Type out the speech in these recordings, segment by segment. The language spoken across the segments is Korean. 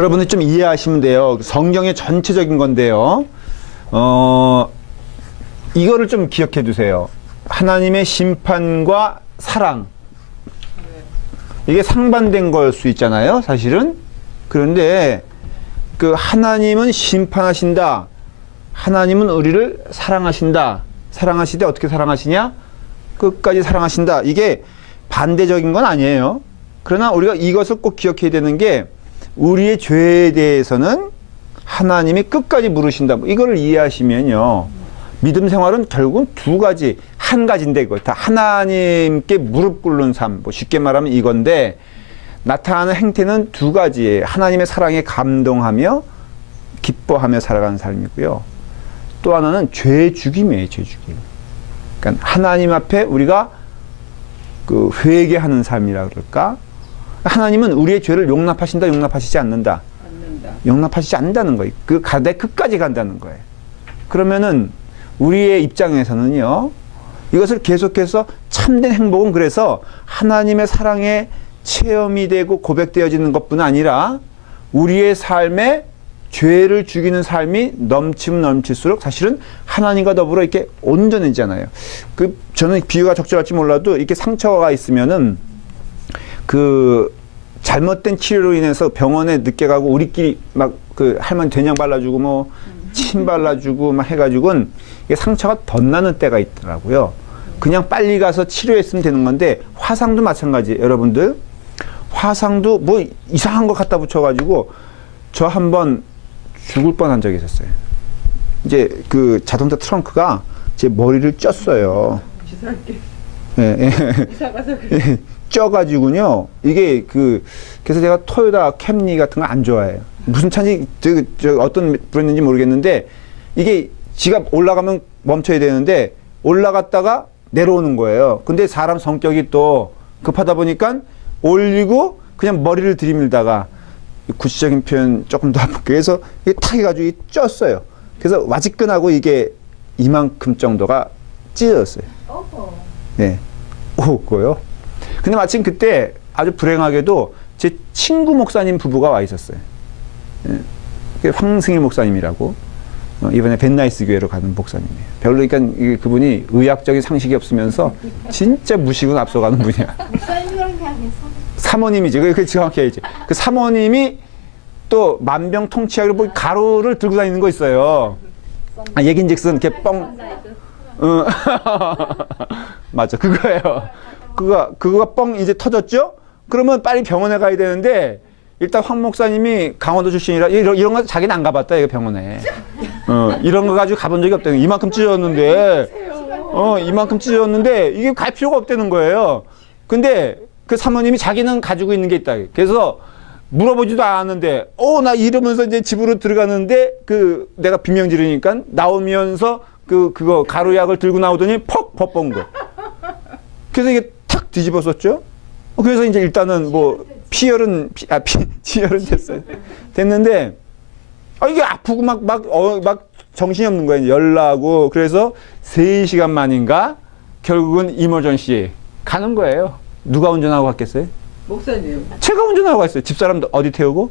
여러분들 좀 이해하시면 돼요. 성경의 전체적인 건데요. 이거를 좀 기억해 두세요. 하나님의 심판과 사랑. 이게 상반된 걸 수 있잖아요, 사실은. 그런데 그 하나님은 심판하신다. 하나님은 우리를 사랑하신다. 사랑하실 때 어떻게 사랑하시냐? 끝까지 사랑하신다. 이게 반대적인 건 아니에요. 그러나 우리가 이것을 꼭 기억해야 되는 게 우리의 죄에 대해서는 하나님이 끝까지 물으신다. 이걸 이해하시면요. 믿음 생활은 결국은 두 가지, 한 가지인데 이거 다 하나님께 무릎 꿇는 삶. 뭐 쉽게 말하면 이건데 나타나는 행태는 두 가지예요. 하나님의 사랑에 감동하며 기뻐하며 살아가는 삶이고요. 또 하나는 죄 죽임이에요. 죄 죽임. 그러니까 하나님 앞에 우리가 그 회개하는 삶이라 그럴까? 하나님은 우리의 죄를 용납하신다, 용납하시지 않는다. 용납하시지 않는다는 거예요. 그 가대 끝까지 간다는 거예요. 그러면은 우리의 입장에서는요, 이것을 계속해서 참된 행복은 그래서 하나님의 사랑에 체험이 되고 고백되어지는 것뿐 아니라 우리의 삶에 죄를 죽이는 삶이 넘치면 넘칠수록 사실은 하나님과 더불어 이렇게 온전해지잖아요. 저는 비유가 적절할지 몰라도 이렇게 상처가 있으면은 그 잘못된 치료로 인해서 병원에 늦게 가고 우리끼리 막 그 할머니 된장 발라주고 뭐 침 발라주고 막 해가지고는 이게 상처가 덧나는 때가 있더라고요. 그냥 빨리 가서 치료했으면 되는 건데 화상도 마찬가지예요. 여러분들 화상도 뭐 이상한 거 갖다 붙여가지고 저 한번 죽을 뻔한 적이 있었어요. 이제 그 자동차 트렁크가 제 머리를 쪘어요. 예, 예. 이사 가서 그래. 쪄가지고요. 이게 그래서 제가 토요타 캠리 같은 거 안 좋아해요. 무슨 차인지 저 어떤 브랜드인지 모르겠는데 이게 지가 올라가면 멈춰야 되는데 올라갔다가 내려오는 거예요. 근데 사람 성격이 또 급하다 보니까 올리고 그냥 머리를 들이밀다가 구체적인 표현 조금 더 아프게 해서 이게 탁 해가지고 쪘어요. 그래서 와지끈하고 이게 이만큼 정도가 찢어졌어요. 네. 오고요. 근데 마침 그때 아주 불행하게도 제 친구 목사님 부부가 와 있었어요. 예. 황승일 목사님이라고 이번에 벤나이스 교회로 가는 목사님이에요. 별로 그러니까 그분이 의학적인 상식이 없으면서 진짜 무식은 앞서가는 분이야. 사모님이지. 그게 정확히 해야지. 그 사모님이 또 만병통치약으로 뭐 가루를 들고 다니는 거 있어요. 아, 얘긴즉슨 이렇게 뻥. 맞아, 그거예요. 그거가 뻥 이제 터졌죠? 그러면 빨리 병원에 가야 되는데 일단 황 목사님이 강원도 출신이라 이런 거 자기는 안 가봤다, 이거 병원에. 이런 거 가지고 가본 적이 없다는 이만큼 찢어졌는데, 이만큼 찢어졌는데 이게 갈 필요가 없다는 거예요. 근데 그 사모님이 자기는 가지고 있는 게 있다. 그래서 물어보지도 않았는데, 나 이러면서 이제 집으로 들어가는데 내가 비명 지르니까 나오면서 그거 가루약을 들고 나오더니 퍽 벗본 거. 그래서 이게 탁 뒤집었었죠. 그래서 이제 일단은 뭐 치열은 됐어요. 됐는데 이게 아프고 막 정신이 없는 거예요. 열나고. 그래서 3시간 만인가 결국은 이머전시에 가는 거예요. 누가 운전하고 갔겠어요? 목사님. 제가 운전하고 갔어요. 집사람도 어디 태우고?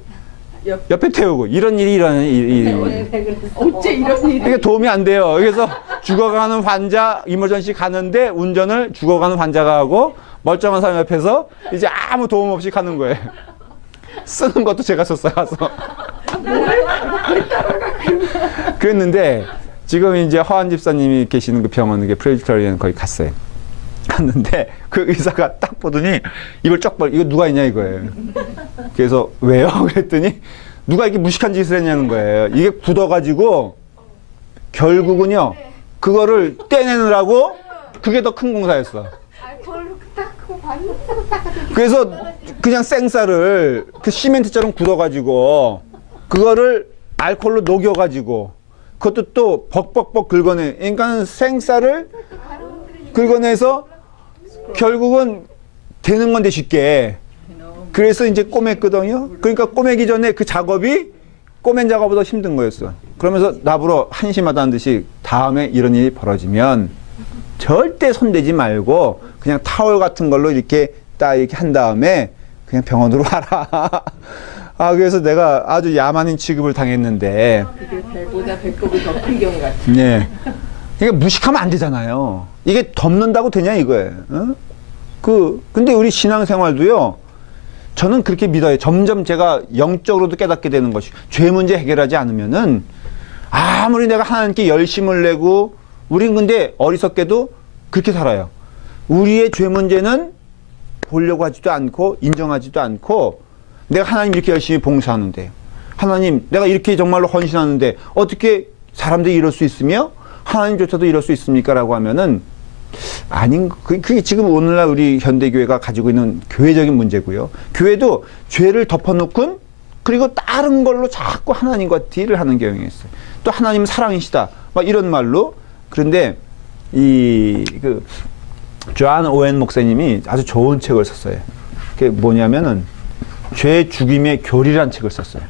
옆에 태우고. 이런 일이. 어째 이런 일이. 이게 도움이 안 돼요. 그래서 죽어가는 환자 이머전시 가는데 운전을 죽어가는 환자가 하고 멀쩡한 사람 옆에서 이제 아무 도움 없이 가는 거예요. 쓰는 것도 제가 썼어요. 가서. 그랬는데 지금 이제 허한 집사님이 계시는 그 병원, 프레스비테리안 거기 갔어요. 갔는데 그 의사가 딱 보더니 입을 쩍 벌, 이거 누가 있냐 이거예요. 그래서 왜요? 그랬더니 누가 이렇게 무식한 짓을 했냐는 거예요. 이게 굳어가지고 결국은요 그거를 떼내느라고 그게 더 큰 공사였어. 그래서 그냥 생쌀을 그 시멘트처럼 굳어가지고 그거를 알코올로 녹여가지고 그것도 또 벅벅벅 긁어내. 그러니까 생쌀을 긁어내서 결국은 되는 건데 쉽게. 그래서 이제 꼬맸거든요. 그러니까 꼬매기 전에 그 작업이 꼬맨 작업보다 힘든 거였어. 그러면서 나보러 한심하다는 듯이 다음에 이런 일이 벌어지면 절대 손대지 말고 그냥 타월 같은 걸로 이렇게 딱 이렇게 한 다음에 그냥 병원으로 와라. 아, 그래서 내가 아주 야만인 취급을 당했는데, 그게 배보다 배꼽이 더 큰 경우 같아. 네. 이게 무식하면 안 되잖아요. 이게 덮는다고 되냐, 이거예요. 어? 근데 우리 신앙생활도요, 저는 그렇게 믿어요. 점점 제가 영적으로도 깨닫게 되는 것이, 죄 문제 해결하지 않으면은, 아무리 내가 하나님께 열심을 내고, 우린 근데 어리석게도 그렇게 살아요. 우리의 죄 문제는 보려고 하지도 않고, 인정하지도 않고, 내가 하나님 이렇게 열심히 봉사하는데, 하나님, 내가 이렇게 정말로 헌신하는데, 어떻게 사람들이 이럴 수 있으며, 하나님조차도 이럴 수 있습니까? 라고 하면은, 그게 지금 오늘날 우리 현대교회가 가지고 있는 교회적인 문제고요. 교회도 죄를 덮어놓고, 그리고 다른 걸로 자꾸 하나님과 딜을 하는 경향이 있어요. 또 하나님은 사랑이시다. 막 이런 말로. 그런데, 존 오웬 목사님이 아주 좋은 책을 썼어요. 그게 뭐냐면은, 죄 죽임의 교리라는 책을 썼어요.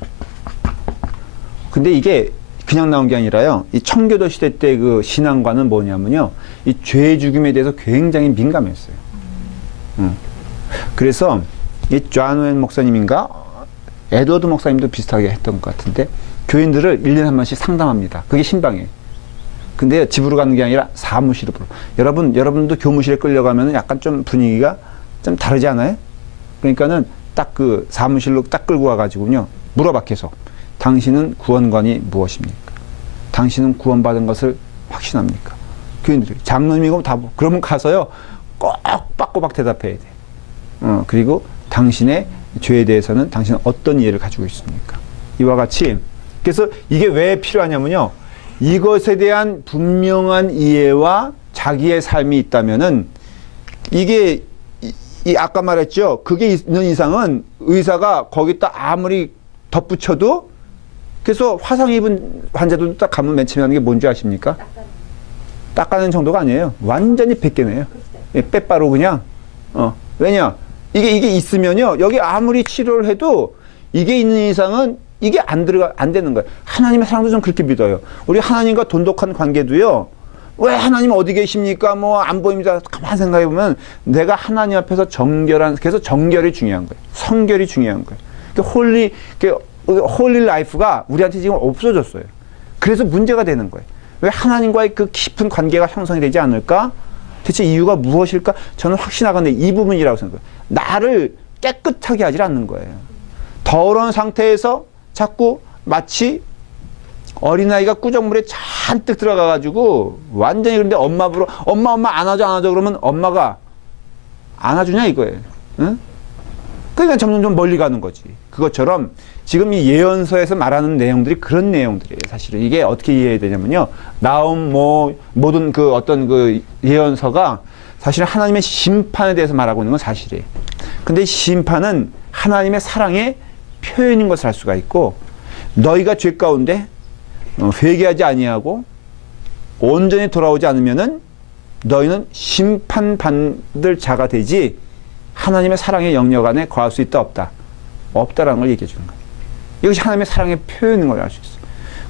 근데 이게 그냥 나온 게 아니라요. 이 청교도 시대 때 그 신앙관은 뭐냐면요. 이 죄 죽임에 대해서 굉장히 민감했어요. 그래서 이 존 오웬 목사님인가 에드워드 목사님도 비슷하게 했던 것 같은데 교인들을 1년에 한 번씩 상담합니다. 그게 신방이에요. 근데 집으로 가는 게 아니라 사무실로. 여러분도 교무실에 끌려가면 약간 좀 분위기가 좀 다르지 않아요? 그러니까는 딱 그 사무실로 딱 끌고 와가지고요. 물어봐 계속. 당신은 구원관이 무엇입니까? 당신은 구원받은 것을 확신합니까? 교인들이 장로님이고 다 그러면 가서요. 꼬박꼬박 대답해야 돼. 그리고 당신의 죄에 대해서는 당신은 어떤 이해를 가지고 있습니까? 이와 같이 그래서 이게 왜 필요하냐면요. 이것에 대한 분명한 이해와 자기의 삶이 있다면은 이게 아까 말했죠. 그게 있는 이상은 의사가 거기다 아무리 덧붙여도 그래서 화상 입은 환자들도 딱 가면 맨 처음에 하는 게 뭔지 아십니까? 닦아내는 정도가 아니에요. 완전히 벗겨내요. 빼빠로 그냥. 왜냐? 이게 있으면요. 여기 아무리 치료를 해도 이게 있는 이상은 이게 안 되는 거예요. 하나님의 사랑도 좀 그렇게 믿어요. 우리 하나님과 돈독한 관계도요. 왜 하나님 어디 계십니까? 뭐 안 보입니다. 가만 생각해 보면 내가 하나님 앞에서 그래서 정결이 중요한 거예요. 성결이 중요한 거예요. 홀리 라이프가 우리한테 지금 없어졌어요. 그래서 문제가 되는 거예요. 왜 하나님과의 그 깊은 관계가 형성이 되지 않을까? 대체 이유가 무엇일까? 저는 확신하건대 이 부분이라고 생각해요. 나를 깨끗하게 하지 않는 거예요. 더러운 상태에서 자꾸 마치 어린아이가 꾸정물에 잔뜩 들어가가지고 완전히 그런데 엄마 안아줘 그러면 엄마가 안아주냐 이거예요. 응? 그러니까 점점 멀리 가는 거지. 그것처럼 지금 이 예언서에서 말하는 내용들이 그런 내용들이에요. 사실은 이게 어떻게 이해해야 되냐면요. 나온 모든 그 어떤 그 예언서가 사실은 하나님의 심판에 대해서 말하고 있는 건 사실이에요. 근데 심판은 하나님의 사랑의 표현인 것을 알 수가 있고 너희가 죄 가운데 회개하지 아니하고 온전히 돌아오지 않으면은 너희는 심판받을 자가 되지 하나님의 사랑의 영역 안에 거할 수 있다 없다라는 걸 얘기해 주는 거예요. 이것이 하나님의 사랑의 표현인 걸 알 수 있어요.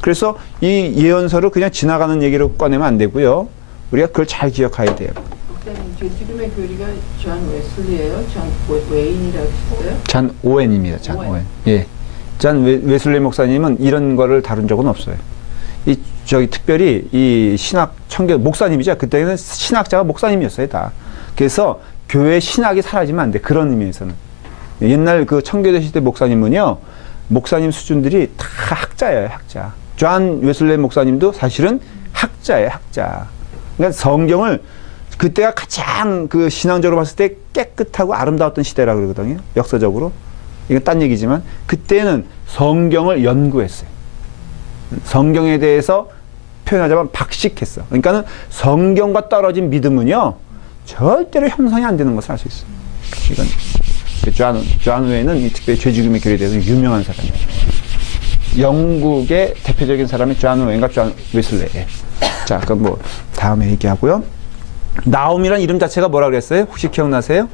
그래서 이 예언서를 그냥 지나가는 얘기로 꺼내면 안 되고요. 우리가 그걸 잘 기억해야 돼요. 목사님, 죄 죽음의 교리가 존 웨슬리예요? 존 웨인이라고 했어요? 존 오웬입니다. 존 오웬. 예. 존 웨슬리 목사님은 이런 거를 다룬 적은 없어요. 특별히 이 청교 목사님이죠. 그때는 신학자가 목사님이었어요, 다. 그래서 교회 신학이 사라지면 안 돼. 그런 의미에서는. 옛날 그 청교도 시대 목사님은요, 목사님 수준들이 다 학자예요, 학자. 존 웨슬리 목사님도 사실은 학자예요, 학자. 그러니까 성경을 그때가 가장 그 신앙적으로 봤을 때 깨끗하고 아름다웠던 시대라고 그러거든요. 역사적으로. 이건 딴 얘기지만 그때는 성경을 연구했어요. 성경에 대해서 표현하자면 박식했어. 그러니까는 성경과 떨어진 믿음은요 절대로 형성이 안 되는 것을 알 수 있어요. 이건 존 웨인은 특별히 죄 죽음의 교리에 대해서 유명한 사람이에요. 영국의 대표적인 사람이 존 웨인과 존 웨슬레예요. 자, 그럼 뭐 다음에 얘기하고요. 나옴이란 이름 자체가 뭐라 그랬어요? 혹시 기억나세요?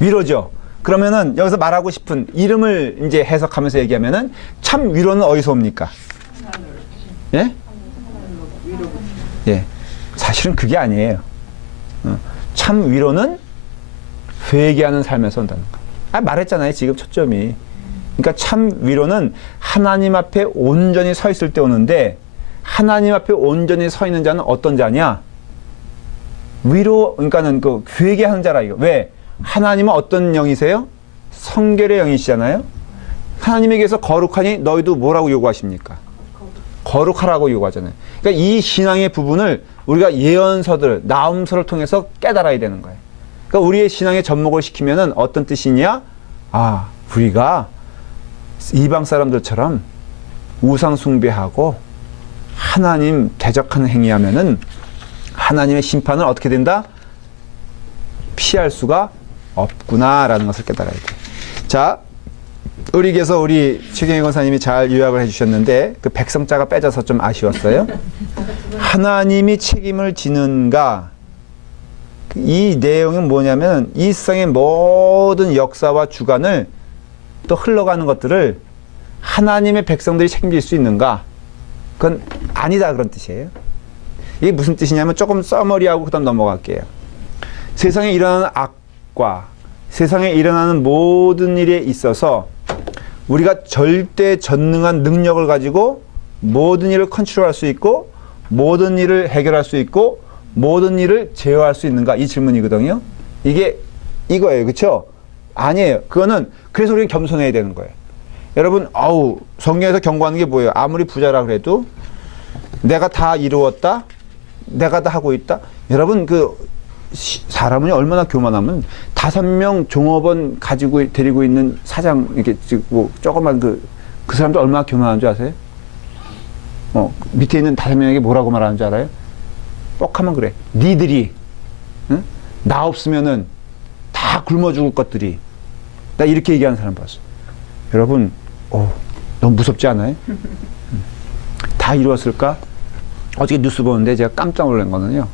위로죠. 그러면은 여기서 말하고 싶은 이름을 이제 해석하면서 얘기하면은 참 위로는 어디서 옵니까? 예? 예. 사실은 그게 아니에요. 참 위로는 회개하는 삶에서 온다는 거. 말했잖아요. 지금 초점이. 그러니까 참 위로는 하나님 앞에 온전히 서 있을 때 오는데, 하나님 앞에 온전히 서 있는 자는 어떤 자냐? 위로, 그러니까는 그 회개하는 자라 이거. 왜? 하나님은 어떤 영이세요? 성결의 영이시잖아요. 하나님에게서 거룩하니 너희도 뭐라고 요구하십니까? 거룩하라고 요구하잖아요. 그러니까 이 신앙의 부분을 우리가 예언서들, 나음서를 통해서 깨달아야 되는 거예요. 그러니까 우리의 신앙에 접목을 시키면은 어떤 뜻이냐? 아, 우리가 이방 사람들처럼 우상 숭배하고 하나님 대적하는 행위하면은 하나님의 심판은 어떻게 된다? 피할 수가 없구나라는 것을 깨달아야 돼요. 자, 우리께서 우리 최경희 권사님이 잘 요약을 해주셨는데 그 백성자가 빼져서 좀 아쉬웠어요. 하나님이 책임을 지는가? 이 내용은 뭐냐면 이 세상의 모든 역사와 주관을 또 흘러가는 것들을 하나님의 백성들이 책임질 수 있는가? 그건 아니다 그런 뜻이에요. 이게 무슨 뜻이냐면 조금 써머리하고 그다음 넘어갈게요. 세상에 일어나는 악과 세상에 일어나는 모든 일에 있어서 우리가 절대 전능한 능력을 가지고 모든 일을 컨트롤할 수 있고 모든 일을 해결할 수 있고 모든 일을 제어할 수 있는가? 이 질문이거든요. 이게 이거예요. 그렇죠? 아니에요. 그거는 그래서 우리는 겸손해야 되는 거예요. 여러분, 성경에서 경고하는 게 뭐예요? 아무리 부자라 그래도 내가 다 이루었다? 내가 다 하고 있다? 여러분, 사람은 얼마나 교만하면 5명 종업원 가지고 데리고 있는 사장, 이렇게 뭐 조그만 그 사람도 얼마나 교만한 줄 아세요? 밑에 있는 5명에게 뭐라고 말하는 줄 알아요? 뻑하면 그래. 니들이, 응? 나 없으면은 다 굶어 죽을 것들이. 나 이렇게 얘기하는 사람 봤어. 여러분, 너무 무섭지 않아요? 다 이루었을까? 어저께 뉴스 보는데 제가 깜짝 놀란 거는요.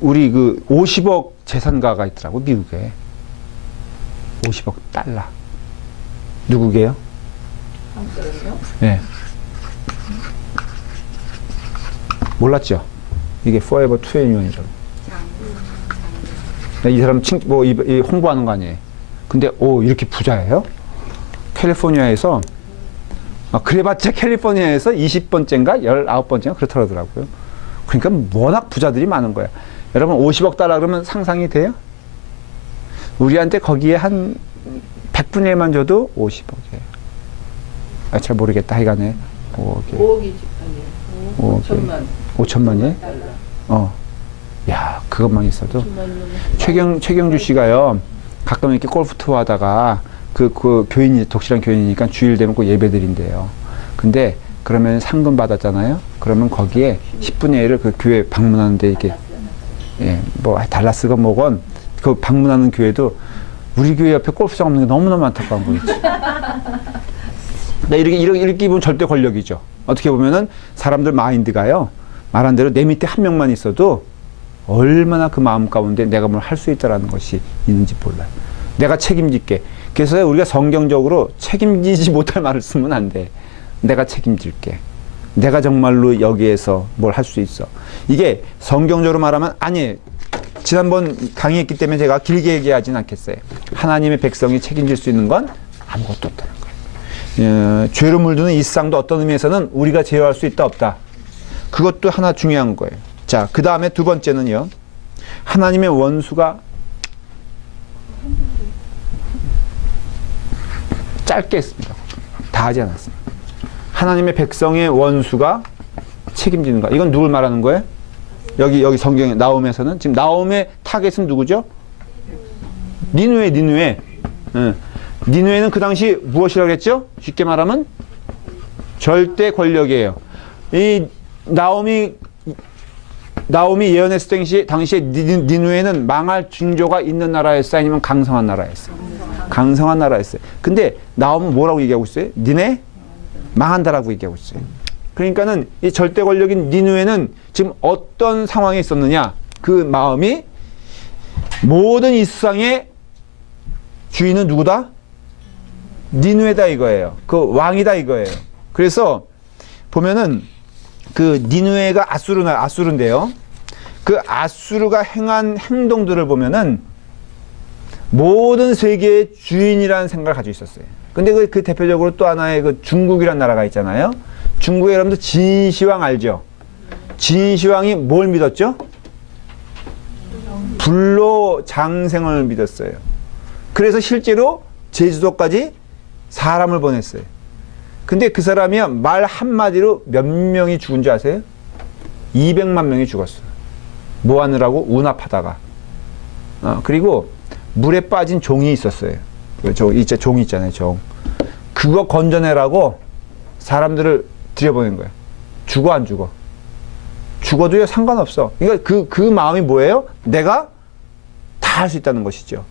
우리 50억 재산가가 있더라고, 미국에. 50억 달러. 누구게요? 한국에서요? 네. 몰랐죠? 이게 Forever 21이라고. 이 사람 이 홍보하는 거 아니에요. 근데, 이렇게 부자예요? 캘리포니아에서, 그래봤자 캘리포니아에서 20번째인가? 19번째인가? 그렇더라고요. 그러니까 워낙 부자들이 많은 거야. 여러분, 50억 달러 그러면 상상이 돼요? 우리한테 거기에 한 100분의 1만 줘도 50억이에요. 잘 모르겠다. 하여간에 5억이에요. 5억이지, 아니에요. 5천만 5천만이? 달러. 야, 그것만 있어도. 5천만 최경주 씨가요, 가끔 이렇게 골프 투어 하다가 독실한 교인이니까 주일 되면 꼭 예배 드린대요. 근데 그러면 상금 받았잖아요. 그러면 거기에 10분의 1을 그 교회 방문하는데 이렇게, 달라스가 뭐건 그 방문하는 교회도 우리 교회 옆에 골프장 없는 게 너무너무 안타까운 거 있지. 이렇게 입으면 절대 권력이죠. 어떻게 보면은 사람들 마인드가요, 말한 대로 내 밑에 한 명만 있어도 얼마나 그 마음 가운데 내가 뭘 할 수 있다라는 것이 있는지 몰라요. 내가 책임질게. 그래서 우리가 성경적으로 책임지지 못할 말을 쓰면 안 돼. 내가 책임질게. 내가 정말로 여기에서 뭘 할 수 있어. 이게 성경적으로 말하면 아니에요. 지난번 강의했기 때문에 제가 길게 얘기하진 않겠어요. 하나님의 백성이 책임질 수 있는 건 아무것도 없다는 거예요. 죄로 물드는 이 세상도 어떤 의미에서는 우리가 제어할 수 있다 없다. 그것도 하나 중요한 거예요. 자, 그 다음에 두 번째는요. 하나님의 원수가 짧게 했습니다. 다 하지 않았습니다. 하나님의 백성의 원수가 책임지는 거. 이건 누굴 말하는 거예요? 여기 성경에 나옴에서는 지금 나옴의 타겟은 누구죠? 니느웨. 니느웨는 그 당시 무엇이라고 했죠? 쉽게 말하면 절대 권력이에요. 이 나옴이 예언했을 당시에 니느웨는 망할 징조가 있는 나라였어요? 아니면 강성한 나라였어요? 강성한 나라였어요. 근데 나옴은 뭐라고 얘기하고 있어요? 니네 망한다라고 얘기하고 있어요. 그러니까는 이 절대 권력인 니느웨는 지금 어떤 상황에 있었느냐? 그 마음이 모든 이 세상의 주인은 누구다? 니느웨다 이거예요. 그 왕이다 이거예요. 그래서 보면은 그 니느웨가 아수르인데요. 그 아수르가 행한 행동들을 보면은 모든 세계의 주인이라는 생각을 가지고 있었어요. 근데 그 대표적으로 또 하나의 그 중국이라는 나라가 있잖아요. 중국에 여러분들 진시황 알죠? 진시황이 뭘 믿었죠? 불로장생을 믿었어요. 그래서 실제로 제주도까지 사람을 보냈어요. 근데 그 사람이야 말 한마디로 몇 명이 죽은 줄 아세요? 200만 명이 죽었어요. 뭐 하느라고? 운합하다가. 그리고 물에 빠진 종이 있었어요. 이제 종 있잖아요, 종. 그거 건져내라고 사람들을 들여보낸 거예요. 죽어 안 죽어? 죽어도요 상관없어. 그러니까 그 마음이 뭐예요? 내가 다 할 수 있다는 것이죠.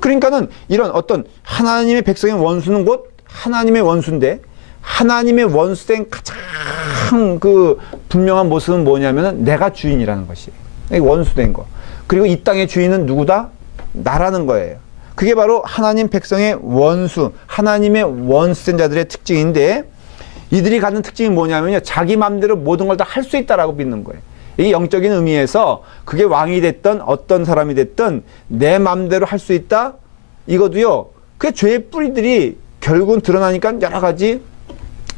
그러니까는 이런 어떤 하나님의 백성의 원수는 곧 하나님의 원수인데, 하나님의 원수된 가장 그 분명한 모습은 뭐냐면은 내가 주인이라는 것이 원수된 거. 그리고 이 땅의 주인은 누구다? 나라는 거예요. 그게 바로 하나님 백성의 원수, 하나님의 원수된 자들의 특징인데, 이들이 갖는 특징이 뭐냐면요, 자기 마음대로 모든 걸 다 할 수 있다라고 믿는 거예요. 이게 영적인 의미에서 그게 왕이 됐든 어떤 사람이 됐든 내 마음대로 할 수 있다. 이것도요, 그 죄의 뿌리들이 결국은 드러나니까 여러 가지.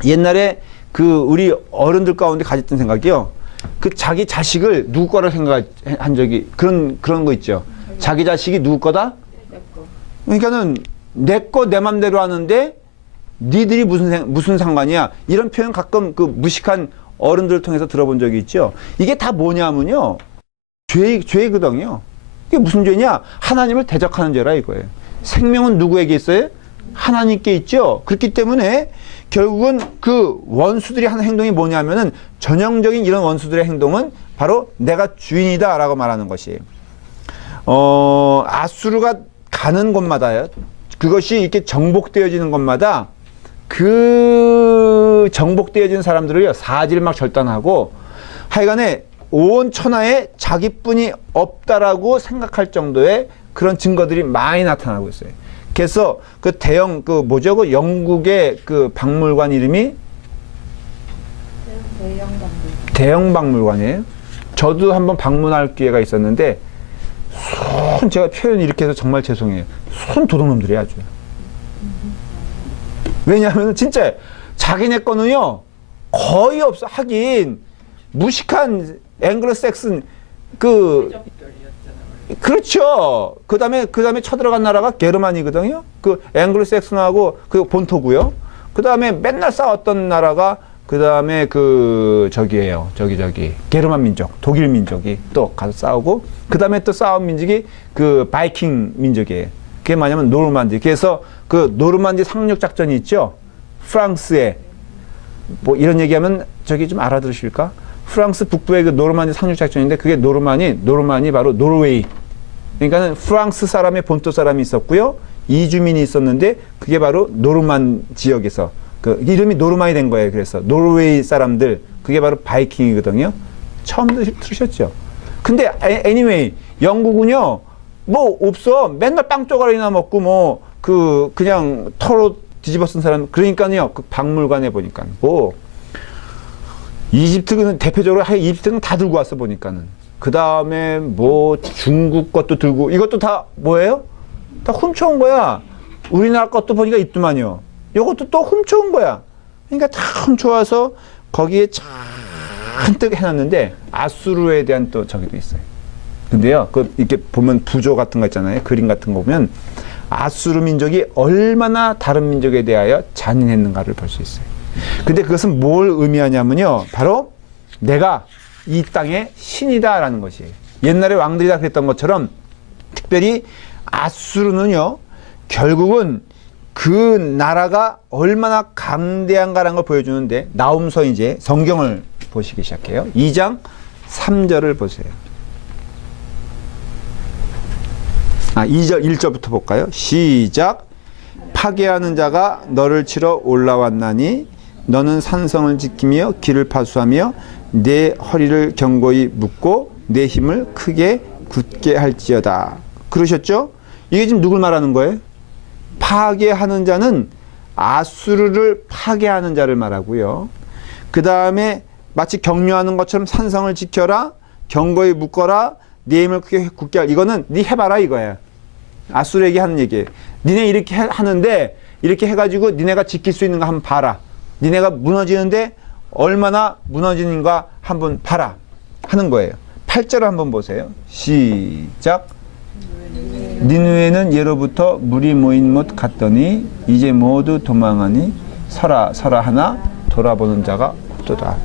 옛날에 그 우리 어른들 가운데 가졌던 생각이요, 그 자기 자식을 누구 거라 생각한 적이 그런 거 있죠. 자기 자식이 누구 거다? 그러니까는 내 거 내 맘대로 하는데 니들이 무슨 상관이야? 이런 표현 가끔 그 무식한 어른들을 통해서 들어본 적이 있죠. 이게 다 뭐냐면요, 죄거든요. 이게 무슨 죄냐? 하나님을 대적하는 죄라 이거예요. 생명은 누구에게 있어요? 하나님께 있죠. 그렇기 때문에 결국은 그 원수들이 하는 행동이 뭐냐면은, 전형적인 이런 원수들의 행동은 바로 내가 주인이다 라고 말하는 것이에요. 아수르가 가는 곳마다요, 그것이 이렇게 정복되어지는 곳마다 그 정복되어진 사람들을요 사질막 절단하고, 하여간에 온 천하에 자기뿐이 없다라고 생각할 정도의 그런 증거들이 많이 나타나고 있어요. 그래서 그 대형 그 뭐죠, 그 영국의 그 박물관 이름이 대형 박물관이에요. 저도 한번 방문할 기회가 있었는데, 제가 표현 이렇게 해서 정말 죄송해요. 손 도둑놈들이 아주. 왜냐하면 진짜 자기네 거는요 거의 없어. 하긴 무식한 앵글로색슨 그렇죠. 그 다음에 쳐들어간 나라가 게르만이거든요. 그 앵글로색슨하고 그 본토고요. 그 다음에 맨날 싸웠던 나라가 그 다음에 저기 게르만 민족, 독일 민족이 또 가서 싸우고, 그 다음에 또 싸운 민족이 그 바이킹 민족이에요. 그게 뭐냐면 노르만디. 그래서 그 노르만디 상륙 작전이 있죠. 프랑스에 뭐 이런 얘기하면 저기 좀 알아들으실까? 프랑스 북부의 그 노르만디 상륙 작전인데, 그게 노르만이 바로 노르웨이. 그러니까는 프랑스 사람의 본토 사람이 있었고요, 이주민이 있었는데, 그게 바로 노르만 지역에서 그 이름이 노르만이 된 거예요. 그래서 노르웨이 사람들, 그게 바로 바이킹이거든요. 처음 들으셨죠? 근데 anyway, 영국은요 뭐 없어. 맨날 빵 쪼가리나 먹고 뭐 그냥 털어 뒤집어 쓴 사람. 그러니까요, 그 박물관에 보니까 뭐 이집트는 대표적으로 이집트는 다 들고 왔어 보니까는. 그 다음에 뭐 중국 것도 들고, 이것도 다 뭐예요? 다 훔쳐온 거야. 우리나라 것도 보니까 있더만요. 이것도 또 훔쳐온 거야. 그러니까 다 훔쳐와서 거기에 잔뜩 해놨는데, 아수르에 대한 또 저기도 있어요. 근데요, 이렇게 보면 부조 같은 거 있잖아요. 그림 같은 거 보면 아수르 민족이 얼마나 다른 민족에 대하여 잔인했는가를 볼 수 있어요. 근데 그것은 뭘 의미하냐면요, 바로 내가 이 땅의 신이다라는 것이에요. 옛날에 왕들이 다 그랬던 것처럼, 특별히 아수르는요 결국은 그 나라가 얼마나 강대한가라는 걸 보여주는데, 나훔서 이제 성경을 보시기 시작해요. 2장 3절을 보세요. 1절부터 볼까요? 시작. 파괴하는 자가 너를 치러 올라왔나니 너는 산성을 지키며 길을 파수하며 내 허리를 견고히 묶고 내 힘을 크게 굳게 할지어다. 그러셨죠? 이게 지금 누굴 말하는 거예요? 파괴하는 자는 아수르를 파괴하는 자를 말하고요. 그 다음에 마치 격려하는 것처럼 산성을 지켜라, 견고히 묶어라, 네 힘을 크게 굳게 할. 이거는 네 해봐라 이거야. 아수르에게 하는 얘기예요. 니네 이렇게 하는데 이렇게 해가지고 니네가 지킬 수 있는 거 한번 봐라. 니네가 무너지는데 얼마나 무너지는가 한번 봐라 하는 거예요. 8절을 한번 보세요. 시작. 니느웨는 예로부터 물이 모인 못 갔더니 이제 모두 도망하니 서라 서라 하나 돌아보는 자가 없도다.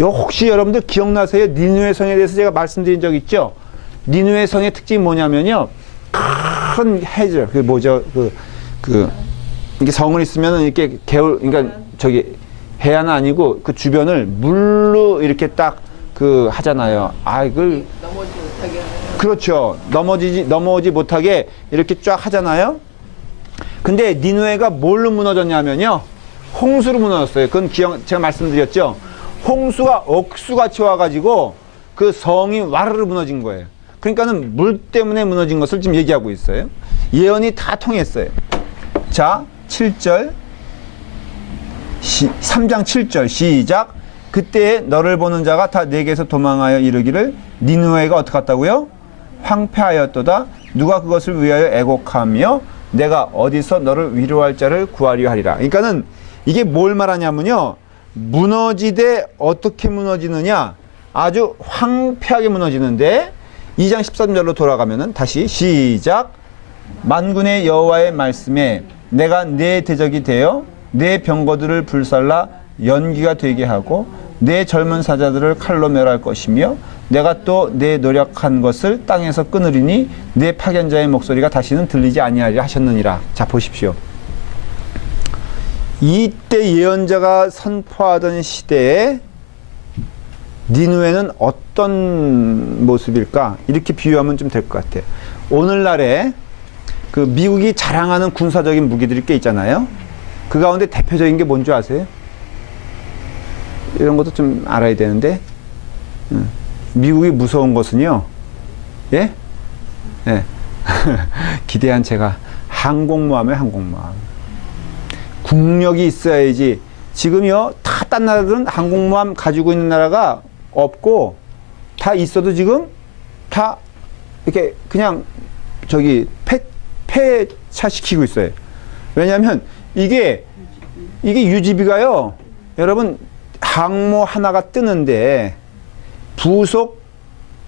혹시 여러분들 기억나세요? 니느웨 성에 대해서 제가 말씀드린 적 있죠? 니느웨 성의 특징이 뭐냐면요, 큰 해저, 그 뭐죠, 이게 성을 있으면 이렇게 개울, 그러니까 저기 해안은 아니고 그 주변을 물로 이렇게 딱 하잖아요. 그걸 넘어지 못하게 하는. 그렇죠. 넘어오지 못하게 이렇게 쫙 하잖아요. 근데 니느웨가 뭘로 무너졌냐면요, 홍수로 무너졌어요. 그건 제가 말씀드렸죠. 홍수가 억수같이 와가지고 그 성이 와르르 무너진 거예요. 그러니까는 물 때문에 무너진 것을 지금 얘기하고 있어요. 예언이 다 통했어요. 자, 7절. 3장 7절 시작. 그때 너를 보는 자가 다 내게서 도망하여 이르기를 니느웨가 어떻게 했다고요? 황폐하였도다. 누가 그것을 위하여 애곡하며 내가 어디서 너를 위로할 자를 구하려 하리라. 그러니까는 이게 뭘 말하냐면요, 무너지되 어떻게 무너지느냐, 아주 황폐하게 무너지는데 2장 13절로 돌아가면은 다시 시작. 만군의 여호와의 말씀에 내가 내 대적이 되어 내 병거들을 불살라 연기가 되게 하고 내 젊은 사자들을 칼로 멸할 것이며 내가 또 내 노력한 것을 땅에서 끊으리니 내 파견자의 목소리가 다시는 들리지 아니하리라 하셨느니라. 자, 보십시오. 이때 예언자가 선포하던 시대에 니느웨는 어떤 모습일까? 이렇게 비유하면 좀 될 것 같아요. 오늘날에 그 미국이 자랑하는 군사적인 무기들이 꽤 있잖아요. 그 가운데 대표적인 게 뭔지 아세요? 이런 것도 좀 알아야 되는데, 미국이 무서운 것은요, 예? 예. 기대한 제가 항공모함이에요, 항공모함. 국력이 있어야지. 지금요, 다 딴 나라들은 항공모함 가지고 있는 나라가 없고, 다 있어도 지금 다 이렇게 그냥 폐차시키고 있어요. 왜냐하면 이게 유지비가요, 여러분, 항모 하나가 뜨는데 부속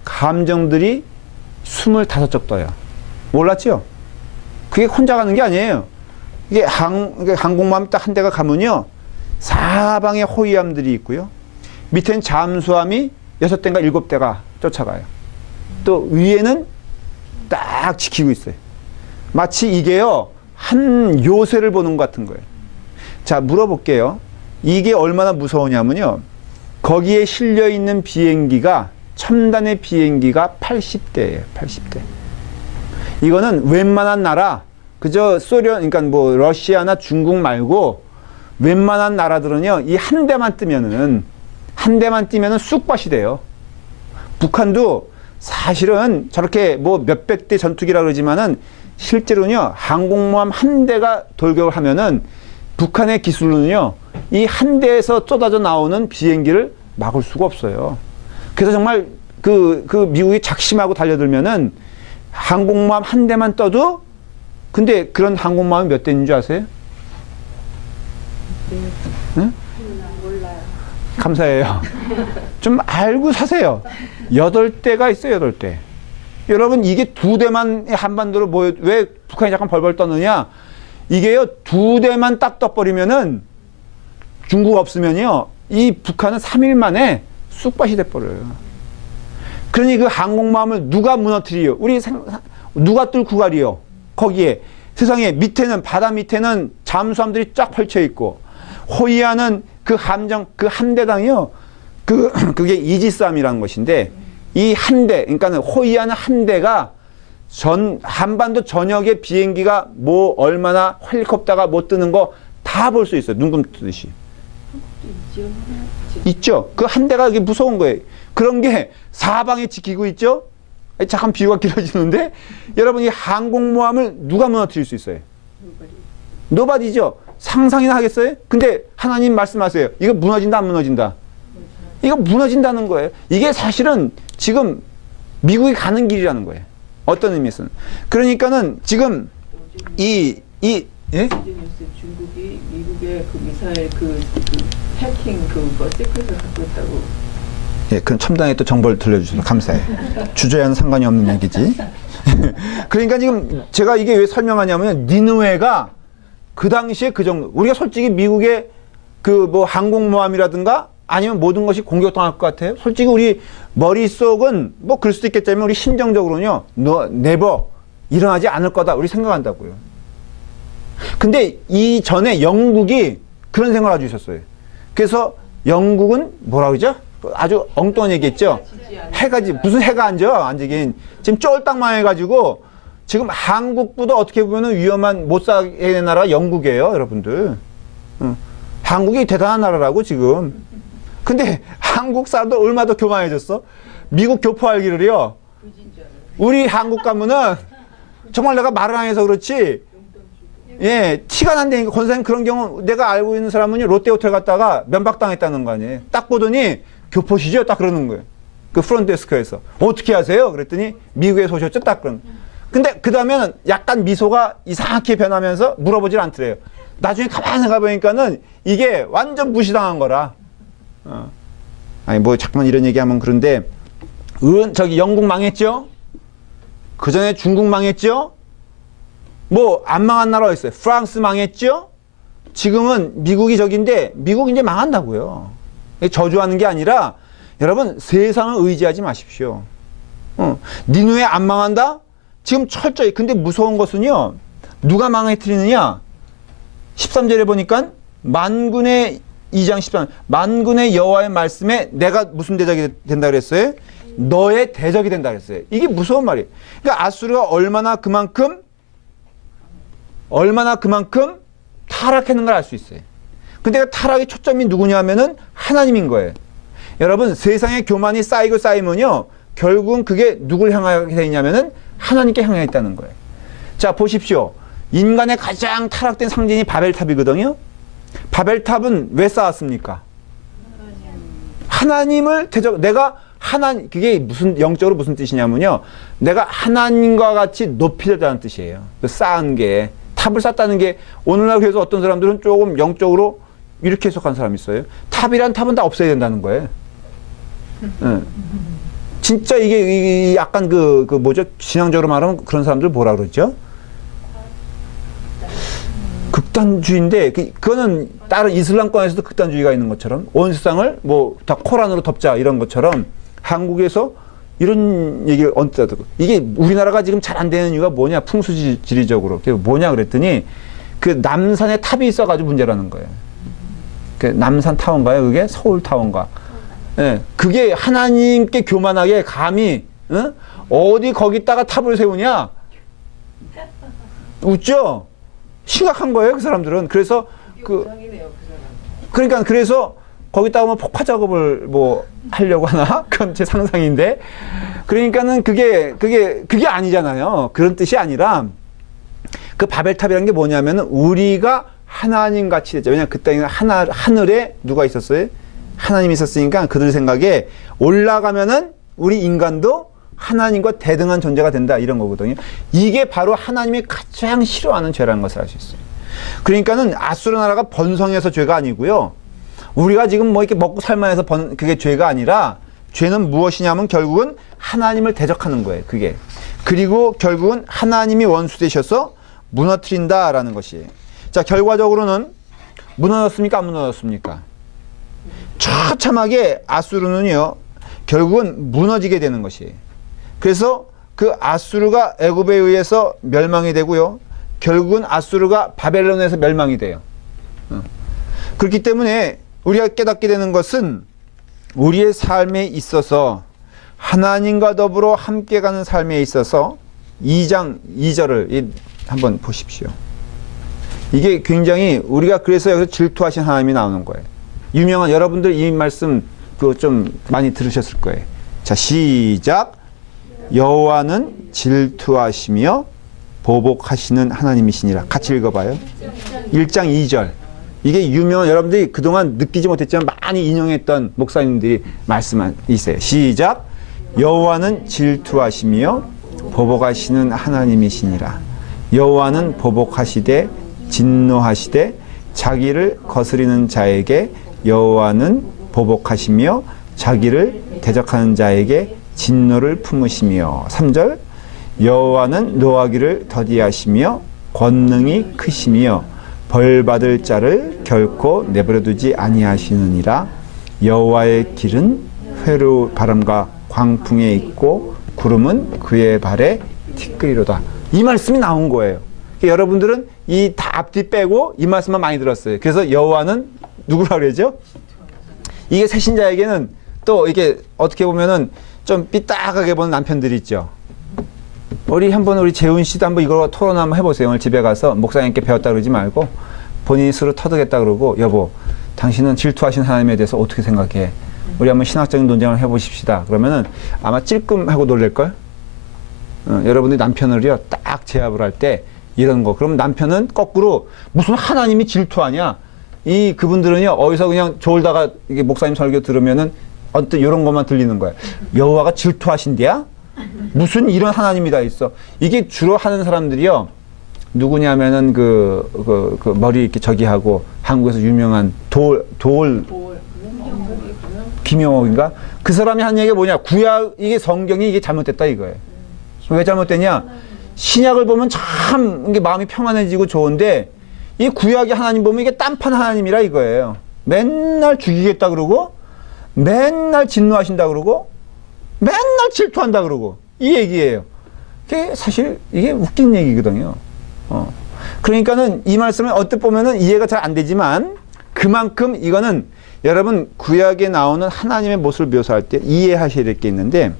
함정들이 25쪽 떠요. 몰랐죠? 그게 혼자 가는 게 아니에요. 이게 항공모함 딱 한 대가 가면요, 사방에 호위함들이 있고요, 밑에는 잠수함이 6대인가 7대가 쫓아가요. 또 위에는 딱 지키고 있어요. 마치 이게요, 한 요새를 보는 것 같은 거예요. 자, 물어볼게요. 이게 얼마나 무서우냐면요, 거기에 실려있는 비행기가, 첨단의 비행기가 80대예요. 80대. 이거는 웬만한 나라, 그저 소련, 그러니까 뭐 러시아나 중국 말고 웬만한 나라들은요, 이 한 대만 뜨면은 쑥밭이 돼요. 북한도 사실은 저렇게 뭐 몇백 대 전투기라 그러지만은 실제로는요, 항공모함 한 대가 돌격을 하면은 북한의 기술로는요, 이 한 대에서 쏟아져 나오는 비행기를 막을 수가 없어요. 그래서 정말 미국이 작심하고 달려들면은 항공모함 한 대만 떠도, 근데 그런 항공모함이 몇 대인 줄 아세요? 응? 몰라요. 감사해요. 좀 알고 사세요. 8대가 있어요, 8대. 여러분, 이게 2대만 한반도로 왜 북한이 잠깐 벌벌 떠느냐? 이게요, 2대만 딱 떠버리면은, 중국 없으면요, 이 북한은 3일 만에 쑥밭이 돼버려요. 그러니 그 항공모함을 누가 무너뜨리요? 누가 뚫고 가리요? 거기에 세상에 밑에는, 바다 밑에는 잠수함들이 쫙 펼쳐 있고, 호위하는 그 함정, 그 한 대당이요, 그게 이지스함이라는 것인데, 이 한 대, 그러니까 호위하는 한 대가 한반도 전역의 비행기가 뭐 얼마나 헬리콥터가 못 뜨는 거 다 볼 수 있어요. 눈금 뜨듯이. 있죠? 그 한 대가 이게 무서운 거예요. 그런 게 사방에 지키고 있죠? 잠깐 비유가 길어지는데, 여러분, 이 항공모함을 누가 무너뜨릴 수 있어요? 노바디죠? 상상이나 하겠어요? 근데 하나님 말씀하세요. 이거 무너진다, 안 무너진다? 이거 무너진다는 거예요. 이게 사실은 지금 미국이 가는 길이라는 거예요. 어떤 의미에서는. 그러니까는 지금 이 예? 뉴스 중국이 미국의 그 미사일 그 해킹 그거 시크릿을 갖고 있다고. 예, 그럼 첨단에 또 정보를 들려주셔서 감사해요. 주제와는 상관이 없는 얘기지. 그러니까 지금 제가 이게 왜 설명하냐면 니누에가 그 당시에 그 정도. 우리가 솔직히 미국의 그 뭐 항공모함이라든가 아니면 모든 것이 공격당할 것 같아요. 솔직히 우리 머릿속은 뭐 그럴 수도 있겠지만 우리 심정적으로는요. 네버 일어나지 않을 거다. 우리 생각한다고요. 근데 이전에 영국이 그런 생각을 가지고 있었어요. 그래서 영국은 뭐라 그러죠? 아주 엉뚱한 얘기했죠. 해가 무슨 해가 앉으긴 지금 쫄딱만 해가지고 지금 한국보다 어떻게 보면 위험한 못 살게 나라가 영국이에요, 여러분들. 한국이 대단한 나라라고 지금. 근데 한국 사람도 얼마나 더 교만해졌어? 미국 교포알기를요. 우리 한국 가면은 정말 내가 말을 안 해서 그렇지. 예, 티가 난다니까. 권사님 그런 경우 내가 알고 있는 사람은 롯데호텔 갔다가 면박당했다는 거 아니에요. 딱 보더니 교포시죠? 딱 그러는 거예요. 그 프론트데스크에서. 어떻게 하세요? 그랬더니 미국에서 오셨죠? 딱 그런. 근데 그 다음에는 약간 미소가 이상하게 변하면서 물어보질 않더래요. 나중에 가만히 생각해보니까는 이게 완전 무시당한 거라. 아니 뭐 자꾸만 이런 얘기하면 그런데 저기 영국 망했죠? 그 전에 중국 망했죠? 뭐 안 망한 나라가 있어요. 프랑스 망했죠? 지금은 미국이 저긴데 미국 이제 망한다고요. 저주하는 게 아니라 여러분 세상을 의지하지 마십시오. 니누에 안 망한다? 지금 철저히. 근데 무서운 것은요. 누가 망해뜨리느냐? 13절에 보니까 만군의 2장 13 만군의 여호와의 말씀에 내가 무슨 대적이 된다 그랬어요? 너의 대적이 된다 그랬어요. 이게 무서운 말이에요. 그러니까 아수르가 얼마나 그만큼 타락했는 걸 알 수 있어요. 근데 그 타락의 초점이 누구냐면은 하나님인 거예요. 여러분 세상에 교만이 쌓이면요 결국은 그게 누굴 향하게 되냐면은 하나님께 향해 있다는 거예요. 자 보십시오. 인간의 가장 타락된 상징이 바벨탑이거든요. 바벨탑은 왜 쌓았습니까? 하나님을 내가 하나님 그게 무슨 영적으로 무슨 뜻이냐면요. 내가 하나님과 같이 높이려다는 뜻이에요. 그 쌓은 게 탑을 쌓았다는 게 오늘날 그래서 어떤 사람들은 조금 영적으로 이렇게 해석한 사람이 있어요. 탑이란 탑은 다 없애야 된다는 거예요. 진짜 이게 약간 그 뭐죠? 신앙적으로 말하면 그런 사람들 뭐라 그러죠? 극단주의인데 그거는 다른 이슬람권에서도 극단주의가 있는 것처럼 온 세상을 뭐 다 코란으로 덮자 이런 것처럼 한국에서 이런 얘기를 언뜻 하고 이게 우리나라가 지금 잘 안 되는 이유가 뭐냐? 풍수지리적으로. 그게 뭐냐 그랬더니 그 남산에 탑이 있어가지고 문제라는 거예요. 그 남산 타워인가요? 그게 서울 타워인가? 예, 그게 하나님께 교만하게 감히 어디 거기다가 탑을 세우냐? 웃죠? 심각한 거예요, 그 사람들은. 그래서 그러니까 그래서 거기다가 뭐 폭파 작업을 뭐 하려고 하나? 그건 제 상상인데. 그러니까는 그게 아니잖아요. 그런 뜻이 아니라 그 바벨탑이라는 게 뭐냐면은 우리가 하나님 같이 됐죠. 왜냐면 그때는 하늘에 누가 있었어요? 하나님이 있었으니까 그들 생각에 올라가면은 우리 인간도 하나님과 대등한 존재가 된다 이런 거거든요. 이게 바로 하나님이 가장 싫어하는 죄라는 것을 알 수 있어요. 그러니까는 아수르 나라가 번성해서 죄가 아니고요. 우리가 지금 뭐 이렇게 먹고 살만해서 그게 죄가 아니라 죄는 무엇이냐면 결국은 하나님을 대적하는 거예요. 그게. 그리고 결국은 하나님이 원수 되셔서 무너뜨린다라는 것이에요. 자, 결과적으로는 무너졌습니까? 안 무너졌습니까? 처참하게 아수르는요. 결국은 무너지게 되는 것이에요. 그래서 그 아수르가 애굽에 의해서 멸망이 되고요. 결국은 아수르가 바벨론에서 멸망이 돼요. 그렇기 때문에 우리가 깨닫게 되는 것은 우리의 삶에 있어서 하나님과 더불어 함께 가는 삶에 있어서 2장 2절을 한번 보십시오. 이게 굉장히 우리가 그래서 여기서 질투하신 하나님이 나오는 거예요. 유명한 여러분들 이 말씀 그거 좀 많이 들으셨을 거예요. 자, 시작. 여호와는 질투하시며 보복하시는 하나님이시니라. 같이 읽어봐요. 1장 2절. 이게 유명한 여러분들이 그동안 느끼지 못했지만 많이 인용했던 목사님들이 말씀이 있어요. 시작. 여호와는 질투하시며 보복하시는 하나님이시니라. 여호와는 보복하시되 진노하시되 자기를 거스리는 자에게 여호와는 보복하시며 자기를 대적하는 자에게 진노를 품으시며 3절 여호와는 노하기를 더디하시며 권능이 크시며 벌받을 자를 결코 내버려두지 아니하시느니라. 여호와의 길은 회로 바람과 광풍에 있고 구름은 그의 발에 티끌이로다. 이 말씀이 나온 거예요. 그러니까 여러분들은 이 다 앞뒤 빼고 이 말씀만 많이 들었어요. 그래서 여호와는 누구라 그러죠? 이게 새신자에게는 또 이게 어떻게 보면은 좀 삐딱하게 보는 남편들이 있죠. 우리 재훈 씨도 한번 이거 토론 한번 해보세요. 오늘 집에 가서 목사님께 배웠다 그러지 말고 본인이 스스로 터득했다 그러고 여보, 당신은 질투하신 하나님에 대해서 어떻게 생각해? 우리 한번 신학적인 논쟁을 해보십시다. 그러면은 아마 찔끔하고 놀랄걸? 여러분들이 남편을요 딱 제압을 할 때 이런 거. 그럼 남편은 거꾸로 무슨 하나님이 질투하냐? 그분들은요 어디서 그냥 졸다가 이게 목사님 설교 들으면은 어떤 이런 것만 들리는 거야. 여호와가 질투하신대야? 무슨 이런 하나님이 다 있어? 이게 주로 하는 사람들이요 누구냐면은 그 머리 이렇게 저기 하고 한국에서 유명한 김영옥인가? 그 사람이 한 얘기가 뭐냐? 구약 이게 성경이 이게 잘못됐다 이거예요. 왜 잘못됐냐? 신약을 보면 참 이게 마음이 평안해지고 좋은데 이 구약의 하나님 보면 이게 딴판 하나님이라 이거예요. 맨날 죽이겠다 그러고 맨날 진노하신다 그러고 맨날 질투한다 그러고 이 얘기예요. 그게 사실 이게 웃긴 얘기거든요. 그러니까는 이 말씀을 어떻게 보면은 이해가 잘 안 되지만 그만큼 이거는 여러분 구약에 나오는 하나님의 모습을 묘사할 때 이해하셔야 될 게 있는데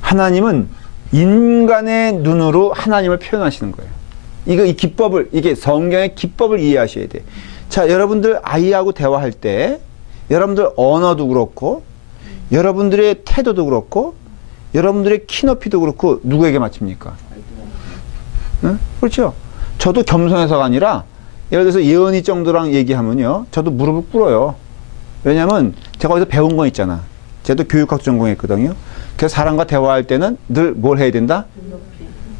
하나님은 인간의 눈으로 하나님을 표현하시는 거예요. 이 기법을 이게 성경의 기법을 이해하셔야 돼. 자, 여러분들 아이하고 대화할 때 여러분들 언어도 그렇고 여러분들의 태도도 그렇고 여러분들의 키 높이도 그렇고 누구에게 맞춥니까? 응? 그렇죠. 저도 겸손해서가 아니라 예를 들어서 예언이 정도랑 얘기하면요 저도 무릎을 꿇어요. 왜냐면 제가 어디서 배운 거 있잖아. 저도 교육학 전공했거든요. 그래서 사람과 대화할 때는 늘 뭘 해야 된다?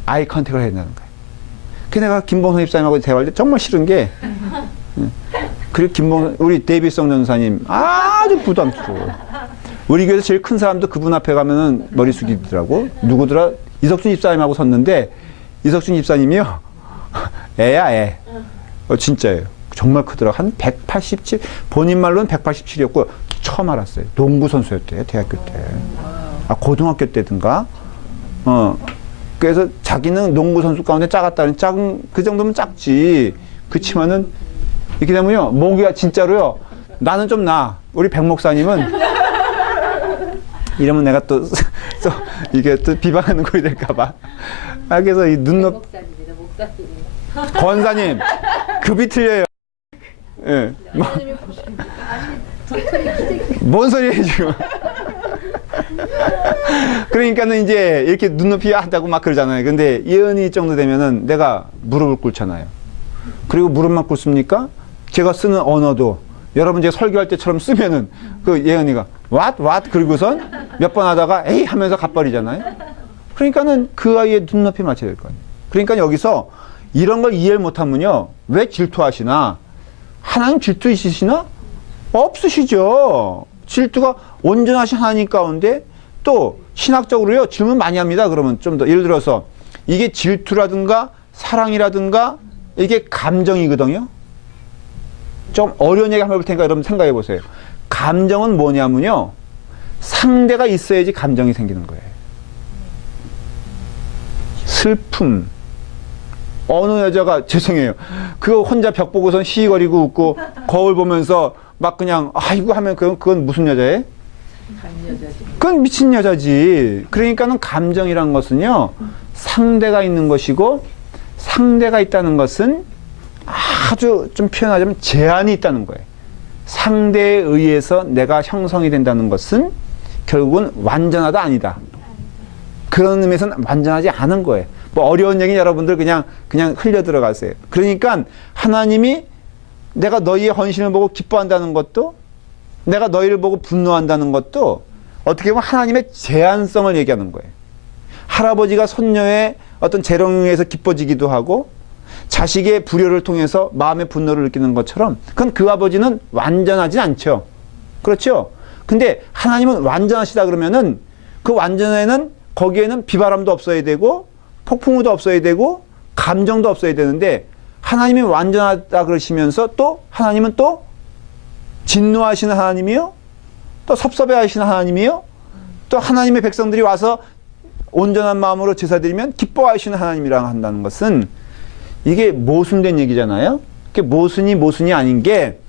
아이 컨택을 해야 된다는 거예요. 그래서 내가 김봉선 입사님하고 대화할 때 정말 싫은 게 그리고 우리 데이비성 전사님 아주 부담스러워. 우리 교회에서 제일 큰 사람도 그분 앞에 가면은 머리 숙이더라고. 누구더라? 이석준 입사님하고 섰는데 이석준 입사님이요 애야 애. 진짜예요. 정말 크더라고. 한 187, 본인 말로는 187이었고 처음 알았어요. 농구 선수였대요. 대학교 때. 고등학교 때든가. 그래서 자기는 농구 선수 가운데 작았다는 그 정도면 작지. 그치만은 이렇게 되면요 모기가 진짜로요 나는 좀 우리 백 목사님은 이러면 내가 또 이게 또 비방하는 꼴이 될까봐. 그래서 이 눈높 권사님 급이 틀려요. 예. 뭔 소리예요 지금? 그러니까는 이제 이렇게 눈높이 하다고 막 그러잖아요. 근데 예언이 정도 되면은 내가 무릎을 꿇잖아요. 그리고 무릎만 꿇습니까? 제가 쓰는 언어도 여러분 제가 설교할 때처럼 쓰면은 그 예언이가 what 그리고선 몇 번 하다가 에이 하면서 가버리잖아요. 그러니까는 그 아이의 눈높이 맞춰야 될 거 아니에요. 그러니까 여기서 이런 걸 이해를 못하면요 왜 질투하시나? 하나님 질투 있으시나? 없으시죠. 질투가 온전하신 하나님 가운데 또 신학적으로요 질문 많이 합니다. 그러면 좀 더 예를 들어서 이게 질투라든가 사랑이라든가 이게 감정이거든요. 좀 어려운 얘기 한번 해볼 테니까 여러분 생각해 보세요. 감정은 뭐냐면요 상대가 있어야지 감정이 생기는 거예요. 슬픔. 어느 여자가 죄송해요. 그거 혼자 벽 보고선 시거리고 웃고 거울 보면서 막 그냥 아이고 하면 그건 무슨 여자예요? 그건 미친 여자지. 그러니까는 감정이란 것은요 상대가 있는 것이고 상대가 있다는 것은 아주 좀 표현하자면 제한이 있다는 거예요. 상대에 의해서 내가 형성이 된다는 것은 결국은 완전하다 아니다. 그런 의미에서는 완전하지 않은 거예요. 뭐 어려운 얘기 여러분들 그냥 흘려 들어가세요. 그러니까 하나님이 내가 너희의 헌신을 보고 기뻐한다는 것도 내가 너희를 보고 분노한다는 것도 어떻게 보면 하나님의 제한성을 얘기하는 거예요. 할아버지가 손녀의 어떤 재롱에서 기뻐지기도 하고 자식의 불효를 통해서 마음의 분노를 느끼는 것처럼 그건 그 아버지는 완전하진 않죠. 그렇죠? 근데 하나님은 완전하시다 그러면은 그 완전에는 거기에는 비바람도 없어야 되고 폭풍우도 없어야 되고 감정도 없어야 되는데 하나님이 완전하다 그러시면서 또 하나님은 또 진노하시는 하나님이요? 또 섭섭해하시는 하나님이요? 또 하나님의 백성들이 와서 온전한 마음으로 제사드리면 기뻐하시는 하나님이랑 한다는 것은 이게 모순된 얘기잖아요. 그게 모순이 아닌 게